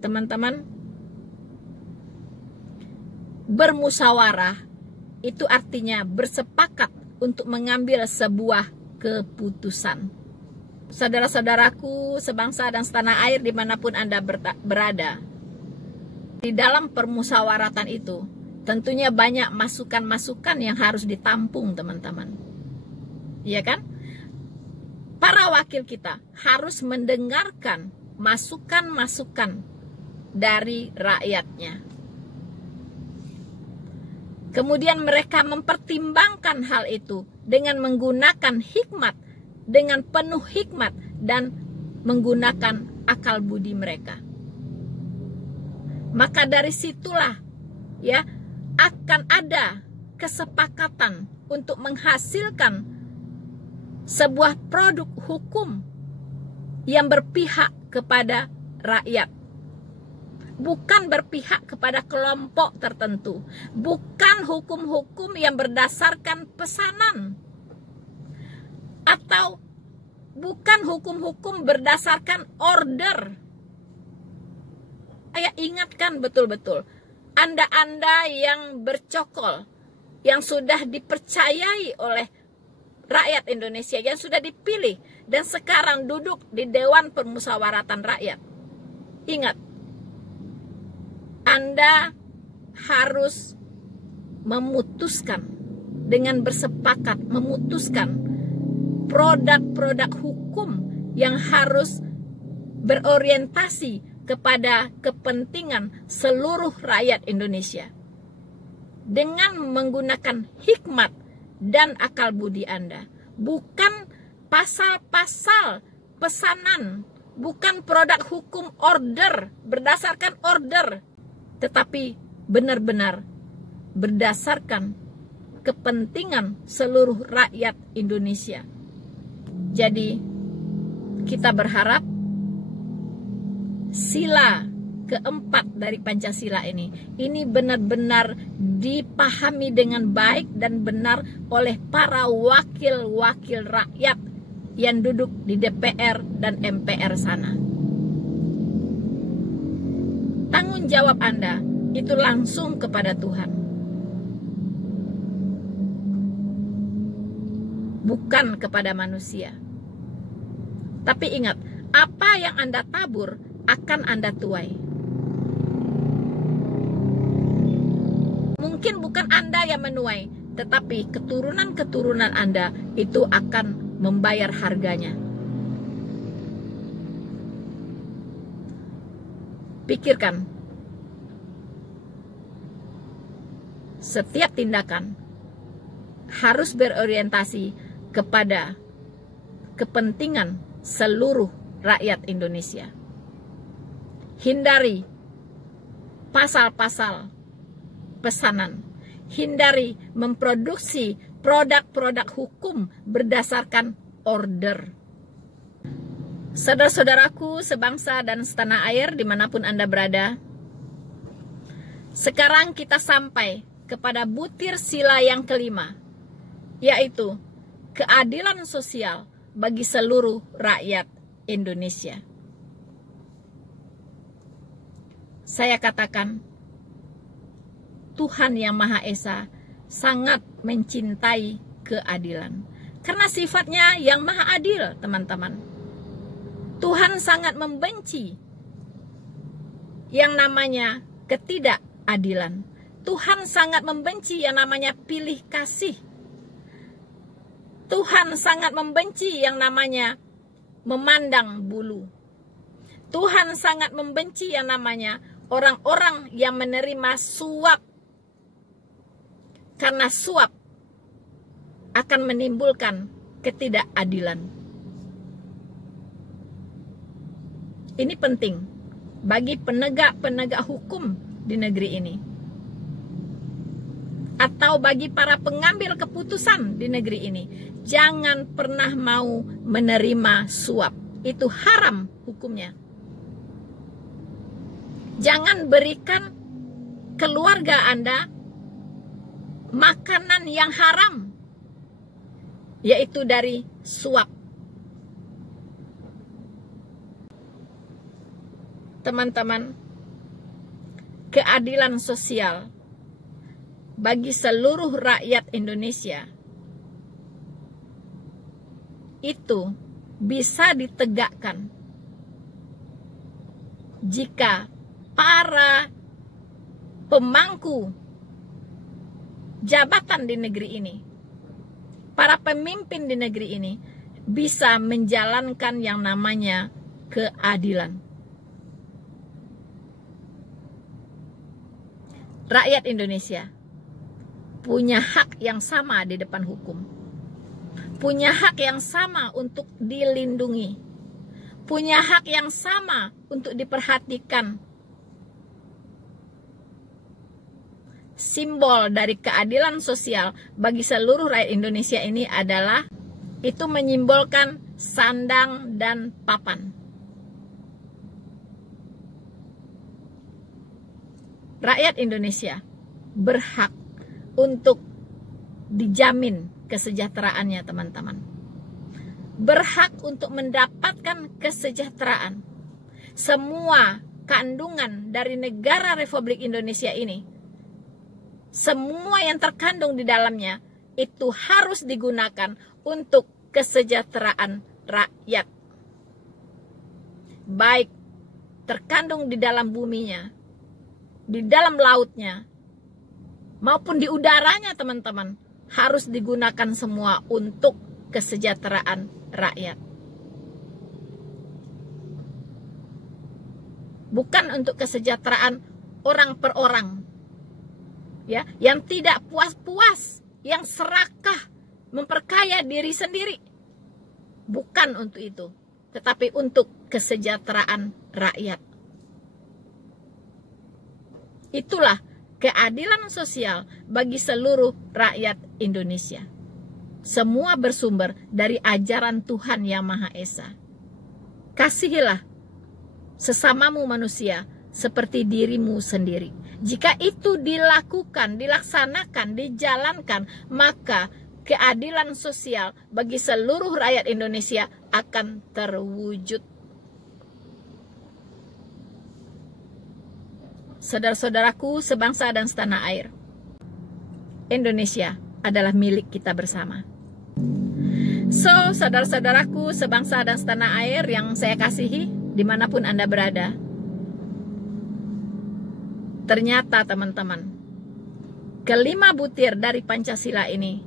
Teman-teman, bermusyawarah itu artinya bersepakat untuk mengambil sebuah keputusan. Saudara-saudaraku sebangsa dan setanah air dimanapun Anda berada, di dalam permusyawaratan itu tentunya banyak masukan-masukan yang harus ditampung, teman-teman. Iya kan? Para wakil kita harus mendengarkan masukan-masukan dari rakyatnya. Kemudian mereka mempertimbangkan hal itu dengan menggunakan hikmat, dengan penuh hikmat dan menggunakan akal budi mereka. Maka dari situlah, ya, akan ada kesepakatan untuk menghasilkan sebuah produk hukum yang berpihak kepada rakyat. Bukan berpihak kepada kelompok tertentu. Bukan hukum-hukum yang berdasarkan pesanan. Atau bukan hukum-hukum berdasarkan order. Saya ingatkan betul-betul. Anda-anda yang bercokol, yang sudah dipercayai oleh rakyat Indonesia, yang sudah dipilih, dan sekarang duduk di Dewan Permusyawaratan Rakyat. Ingat, Anda harus memutuskan dengan bersepakat, memutuskan produk-produk hukum yang harus berorientasi kepada kepentingan seluruh rakyat Indonesia. Dengan menggunakan hikmat dan akal budi Anda. Bukan pasal-pasal pesanan, bukan produk hukum order, berdasarkan order, tetapi benar-benar berdasarkan kepentingan seluruh rakyat Indonesia. Jadi kita berharap sila keempat dari Pancasila ini benar-benar dipahami dengan baik dan benar oleh para wakil-wakil rakyat yang duduk di DPR dan MPR sana. Tanggung jawab Anda itu langsung kepada Tuhan, bukan kepada manusia. Tapi ingat, apa yang Anda tabur akan Anda tuai. Mungkin bukan Anda yang menuai, tetapi keturunan-keturunan Anda itu akan membayar harganya. Pikirkan, setiap tindakan harus berorientasi kepada kepentingan seluruh rakyat Indonesia. Hindari pasal-pasal pesanan. Hindari memproduksi produk-produk hukum berdasarkan order. Saudara-saudaraku sebangsa dan setanah air dimanapun Anda berada, sekarang kita sampai kepada butir sila yang kelima, yaitu keadilan sosial bagi seluruh rakyat Indonesia. Saya katakan, Tuhan Yang Maha Esa sangat mencintai keadilan. Karena sifatnya yang maha adil, teman-teman. Tuhan sangat membenci yang namanya ketidakadilan. Tuhan sangat membenci yang namanya pilih kasih. Tuhan sangat membenci yang namanya memandang bulu. Tuhan sangat membenci yang namanya orang-orang yang menerima suap. Karena suap akan menimbulkan ketidakadilan. Ini penting bagi penegak-penegak hukum di negeri ini. Atau bagi para pengambil keputusan di negeri ini. Jangan pernah mau menerima suap. Itu haram hukumnya. Jangan berikan keluarga Anda makanan yang haram, yaitu dari suap. Teman-teman, keadilan sosial bagi seluruh rakyat Indonesia itu bisa ditegakkan jika para pemangku jabatan di negeri ini, para pemimpin di negeri ini bisa menjalankan yang namanya keadilan. Rakyat Indonesia punya hak yang sama di depan hukum. Punya hak yang sama untuk dilindungi. Punya hak yang sama untuk diperhatikan. Simbol dari keadilan sosial bagi seluruh rakyat Indonesia ini adalah itu menyimbolkan sandang dan papan. Rakyat Indonesia berhak untuk dijamin kesejahteraannya, teman-teman. Berhak untuk mendapatkan kesejahteraan. Semua kandungan dari negara Republik Indonesia ini, semua yang terkandung di dalamnya itu harus digunakan untuk kesejahteraan rakyat. Baik terkandung di dalam buminya, di dalam lautnya, maupun di udaranya, teman-teman, harus digunakan semua untuk kesejahteraan rakyat. Bukan untuk kesejahteraan orang per orang, ya, yang tidak puas-puas, yang serakah, memperkaya diri sendiri. Bukan untuk itu, tetapi untuk kesejahteraan rakyat. Itulah keadilan sosial bagi seluruh rakyat Indonesia. Semua bersumber dari ajaran Tuhan Yang Maha Esa. Kasihilah sesamamu manusia seperti dirimu sendiri. Jika itu dilakukan, dilaksanakan, dijalankan, maka keadilan sosial bagi seluruh rakyat Indonesia akan terwujud. Saudara-saudaraku sebangsa dan setanah air, Indonesia adalah milik kita bersama. So, saudara-saudaraku sebangsa dan setanah air yang saya kasihi, dimanapun Anda berada, ternyata teman-teman, kelima butir dari Pancasila ini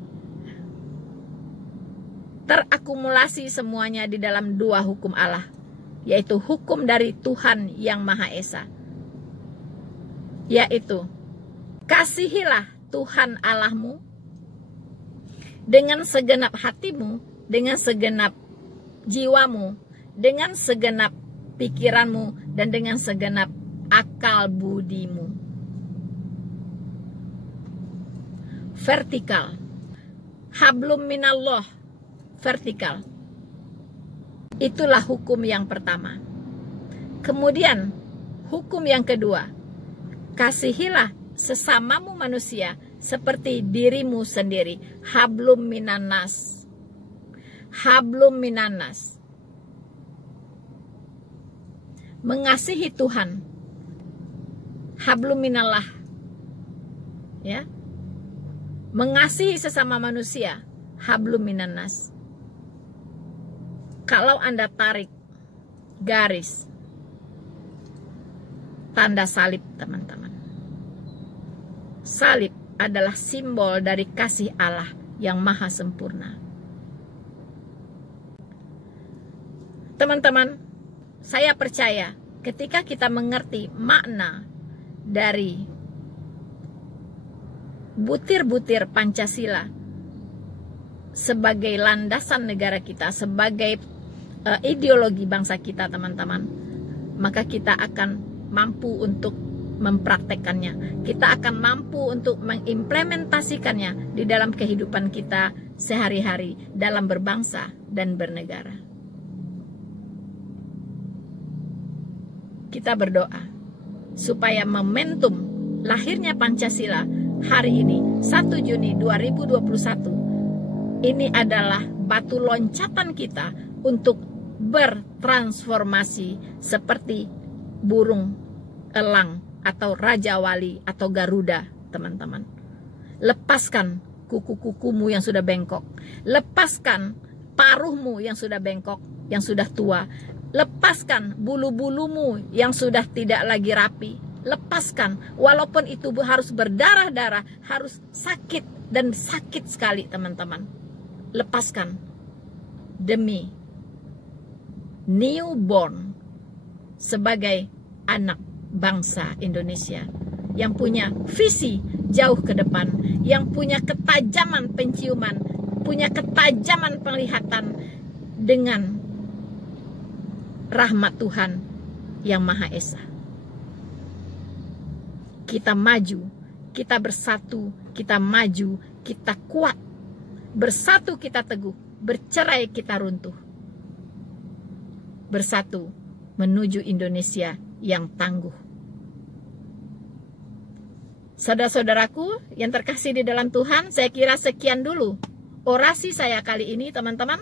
terakumulasi semuanya di dalam dua hukum Allah, yaitu hukum dari Tuhan Yang Maha Esa, yaitu kasihilah Tuhan Allahmu dengan segenap hatimu, dengan segenap jiwamu, dengan segenap pikiranmu, dan dengan segenap akal budimu. Vertikal, hablum minallah, vertikal. Itulah hukum yang pertama. Kemudian hukum yang kedua, kasihilah sesamamu manusia seperti dirimu sendiri. Hablum minannas. Hablum minannas. Mengasihi Tuhan. Hablum minallah. Ya. Mengasihi sesama manusia. Hablum minannas. Kalau Anda tarik garis tanda salib, teman-teman. Salib adalah simbol dari kasih Allah yang maha sempurna. Teman-teman, saya percaya ketika kita mengerti makna dari butir-butir Pancasila sebagai landasan negara kita, sebagai ideologi bangsa kita, teman-teman, maka kita akan mampu untuk mempraktekannya. Kita akan mampu untuk mengimplementasikannya di dalam kehidupan kita sehari-hari dalam berbangsa dan bernegara. Kita berdoa supaya momentum lahirnya Pancasila hari ini 1 Juni 2021 ini adalah batu loncatan kita untuk bertransformasi seperti burung elang atau Raja Wali atau Garuda, teman-teman. Lepaskan kuku-kukumu yang sudah bengkok. Lepaskan paruhmu yang sudah bengkok, yang sudah tua. Lepaskan bulu-bulumu yang sudah tidak lagi rapi. Lepaskan, walaupun itu harus berdarah-darah, harus sakit dan sakit sekali, teman-teman. Lepaskan demi newborn sebagai anak bangsa Indonesia yang punya visi jauh ke depan, yang punya ketajaman penciuman, punya ketajaman penglihatan dengan rahmat Tuhan yang Maha Esa. Kita maju, kita bersatu, kita maju, kita kuat. Bersatu kita teguh, bercerai kita runtuh. Bersatu menuju Indonesia yang tangguh. Saudara-saudaraku yang terkasih di dalam Tuhan, saya kira sekian dulu orasi saya kali ini, teman-teman,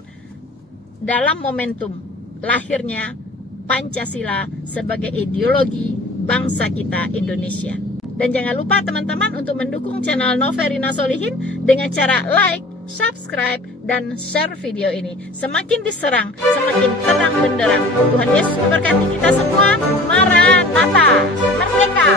dalam momentum lahirnya Pancasila sebagai ideologi bangsa kita Indonesia. Dan jangan lupa teman-teman untuk mendukung channel Noverina Solihin dengan cara like, subscribe, dan share video ini. Semakin diserang, semakin terang benderang. Tuhan Yesus memberkati kita semua. Maranatha, merdeka!